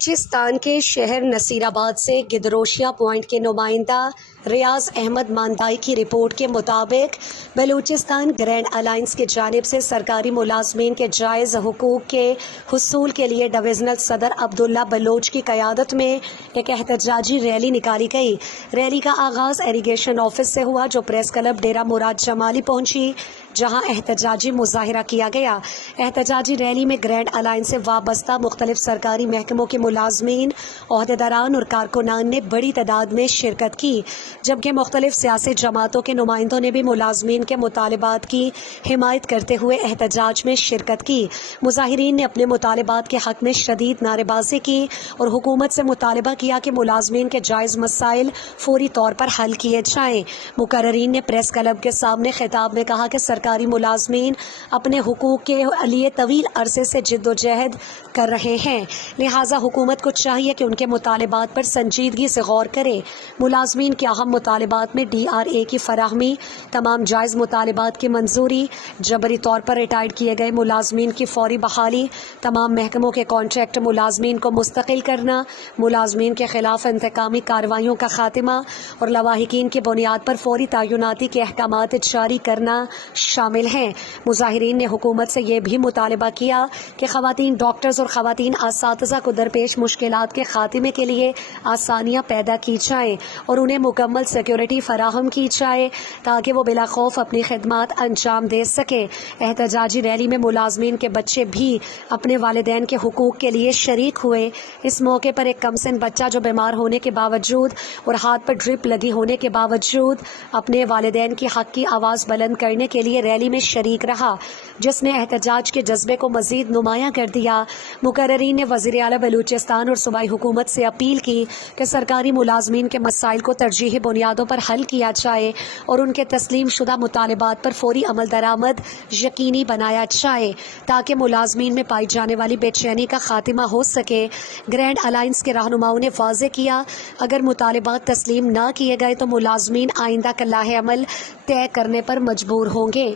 بلوچستان کے شہر نصیر آباد سے گدروشیہ پوائنٹ کے نمائندہ ریاض احمد ماندائی کی رپورٹ کے مطابق بلوچستان گرینڈ الائنس کی جانب سے سرکاری ملازمین کے جائز حقوق کے حصول کے لیے ڈویژنل صدر عبداللہ بلوچ کی قیادت میں ایک احتجاجی ریلی نکالی گئی۔ ریلی کا آغاز ایریگیشن آفس سے ہوا جو پریس کلب ڈیرہ مراد جمالی پہنچی، جہاں احتجاجی مظاہرہ کیا گیا۔ احتجاجی ریلی میں گرینڈ الائنس سے وابستہ مختلف سرکاری محکموں کے ملازمین، عہدیداران اور کارکنان نے بڑی تعداد میں شرکت کی، جبکہ مختلف سیاسی جماعتوں کے نمائندوں نے بھی ملازمین کے مطالبات کی حمایت کرتے ہوئے احتجاج میں شرکت کی۔ مظاہرین نے اپنے مطالبات کے حق میں شدید نعرے بازی کی اور حکومت سے مطالبہ کیا کہ ملازمین کے جائز مسائل فوری طور پر حل کیے جائیں۔ مقررین نے پریس کلب کے سامنے خطاب میں کہا کہ سرکاری ملازمین اپنے حقوق کے لیے طویل عرصے سے جد و جہد کر رہے ہیں، لہٰذا حکومت کو چاہیے کہ ان کے مطالبات پر سنجیدگی سے غور کرے۔ ملازمین کے اہم مطالبات میں DRA کی فراہمی، تمام جائز مطالبات کی منظوری، جبری طور پر ریٹائرڈ کیے گئے ملازمین کی فوری بحالی، تمام محکموں کے کانٹریکٹ ملازمین کو مستقل کرنا، ملازمین کے خلاف انتقامی کارروائیوں کا خاتمہ اور لواحقین کی بنیاد پر فوری تعیناتی کے احکامات جاری کرنا شامل ہیں۔ مظاہرین نے حکومت سے یہ بھی مطالبہ کیا کہ خواتین ڈاکٹرز اور خواتین اساتذہ کو درپیش مشکلات کے خاتمے کے لیے آسانیاں پیدا کی جائیں اور انہیں مکمل سیکورٹی فراہم کی جائے تاکہ وہ بلا خوف اپنی خدمات انجام دے سکیں۔ احتجاجی ریلی میں ملازمین کے بچے بھی اپنے والدین کے حقوق کے لیے شریک ہوئے۔ اس موقع پر ایک کم سن بچہ جو بیمار ہونے کے باوجود اور ہاتھ پر ڈرپ لگی ہونے کے باوجود اپنے والدین کی حق کی آواز بلند کرنے کے لیے ریلی میں شریک رہا، جس نے احتجاج کے جذبے کو مزید نمایاں کر دیا۔ مقررین نے وزیر اعلیٰ بلوچستان اور صوبائی حکومت سے اپیل کی کہ سرکاری ملازمین کے مسائل کو ترجیحی بنیادوں پر حل کیا جائے اور ان کے تسلیم شدہ مطالبات پر فوری عمل درآمد یقینی بنایا جائے تاکہ ملازمین میں پائی جانے والی بے چینی کا خاتمہ ہو سکے۔ گرینڈ الائنس کے رہنماؤں نے واضح کیا، اگر مطالبات تسلیم نہ کیے گئے تو ملازمین آئندہ کا لاہ عمل طے کرنے پر مجبور ہوں گے۔